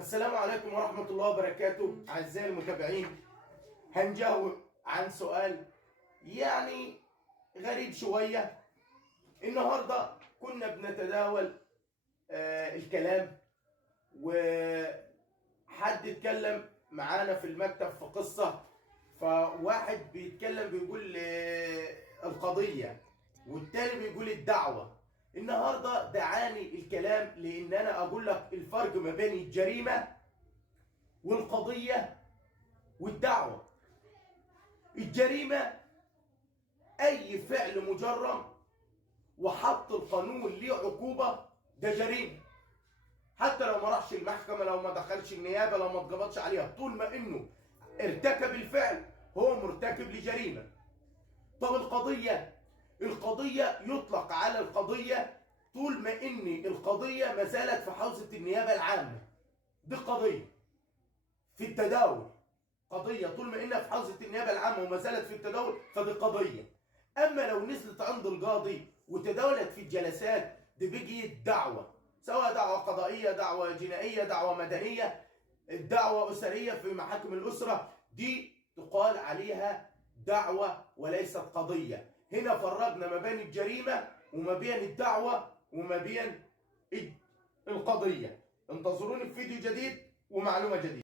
السلام عليكم ورحمة الله وبركاته أعزائي المتابعين. هنجاوب عن سؤال يعني غريب شوية. النهاردة كنا بنتداول الكلام، وحد اتكلم معانا في المكتب في قصة. فواحد بيتكلم بيقول القضية، والتاني بيقول الدعوة. النهارده دعاني الكلام لان انا اقول لك الفرق ما بين الجريمه والقضيه والدعوه. الجريمه اي فعل مجرم وحط القانون ليه عقوبه، ده جريمه. حتى لو ما راحش المحكمه، لو ما دخلش النيابه، لو ما اتقبضش عليها، طول ما انه ارتكب الفعل هو مرتكب لجريمه. طب القضيه يطلق على القضيه طول ما ان القضيه ما زالت في حوزه النيابه العامه. دي قضيه في التداول. قضيه طول ما انها في حوزه النيابه العامه وما زالت في التداول فدي قضيه. اما لو نزلت عند القاضي وتداولت في الجلسات دي بقيت دعوه، سواء دعوه قضائيه، دعوه جنائيه، دعوه مدنيه، الدعوه اسريه في محاكم الاسره، دي تقال عليها دعوه وليست قضيه. هنا فرقنا ما بين الجريمه وما بين الدعوه وما بين القضيه. انتظروني في فيديو جديد ومعلومه جديده.